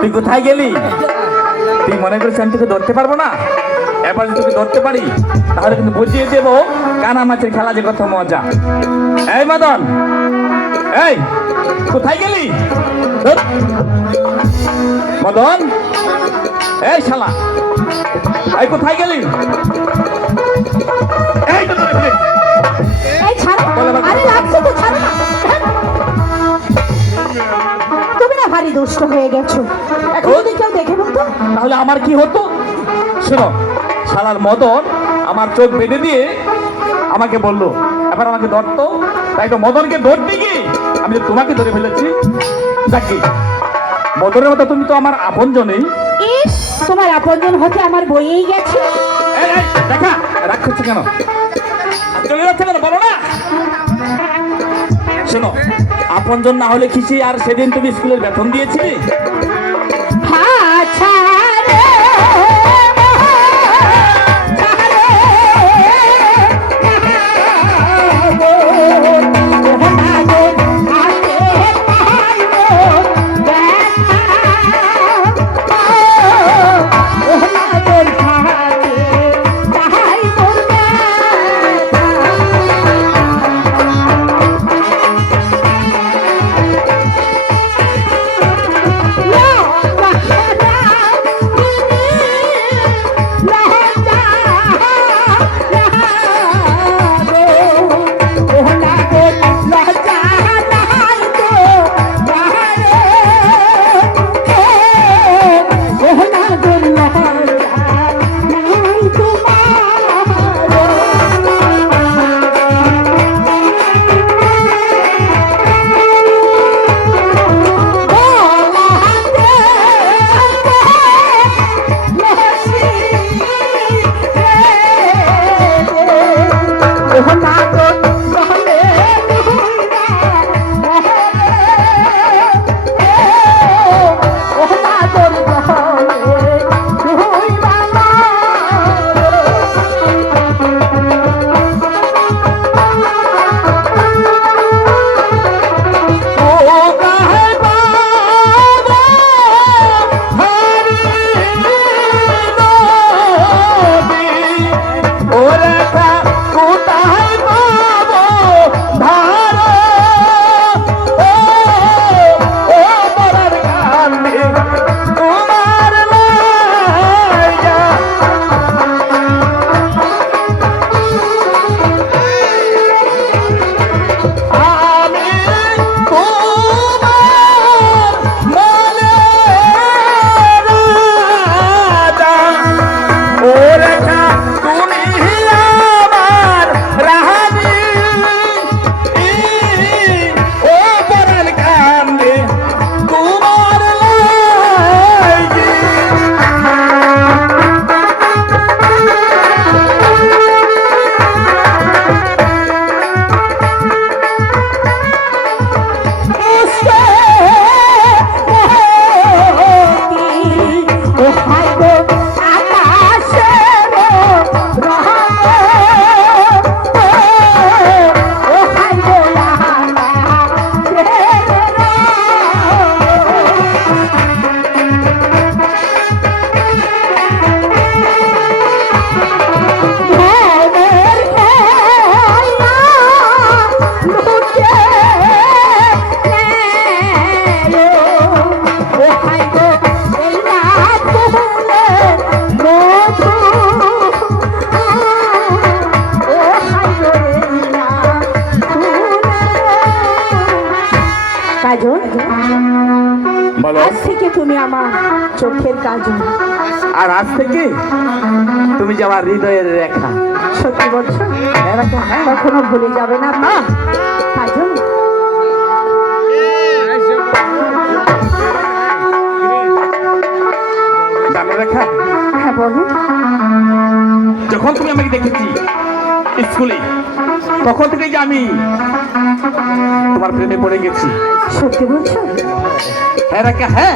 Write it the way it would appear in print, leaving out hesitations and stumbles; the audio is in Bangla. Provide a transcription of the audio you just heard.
তুই কোথায় গেলি? তুই মনে করছিস আমি তোকে ধরতে পারবো না? এবার যদি তোকে ধরতে পারি তাহলে কিন্তু বুঝিয়ে দেবো কানা মাছের খেলা যে কত মজা। এই মদন, এই কোথায় গেলি? ধুর। মদন, এই শালা, এই কোথায় গেলি? এই তো ধরে ফেলেছি। এই ছাড়ো, আরে লাগছে তো, ছাড়ো না। তুমি না ভারী দুষ্ট হয়ে গেছো, এখন যদি কেউ দেখে বলতো তাহলে আমার কি হতো? শোনো, শালার মদন আমার চোখ বেঁধে দিয়ে আমাকে বললো এবার আমাকে ধরতো, তাই তো মদনকে ধরতে গিয়ে আমি তো তোমাকে ধরে ফেলেছি। যাকে মদনের মতো তুমি তো আমার আপনজনই। ইস, তোমার আপনজন হতে আমার বইয়েই গেছে। এই, এই, দেখা রাগ করছে কেন? চলে যাচ্ছে কেন বলো না? শোনো, আপনজন না হলে কি আর সেদিন তুমি স্কুলের বেতন দিয়েছিলে? হ্যাঁ, ছাড়ে কাজল, আজ থেকে তুমি আমার চোখের কাজল, আর আজ থেকে তুমি যে আমার হৃদয়ের রেখা। সত্যি বলছো? হ্যাঁ, কখনো ভুলে যাবে না মা? কাজল, জানো রেখা, হ্যাঁ বলো। যখন তুমি আমাকে দেখেছি স্কুলে, তখন থেকে যে আমি তোমার প্রেমে পড়ে গেছি। সত্যি বলছো? হ্যাঁ রেখা, হ্যাঁ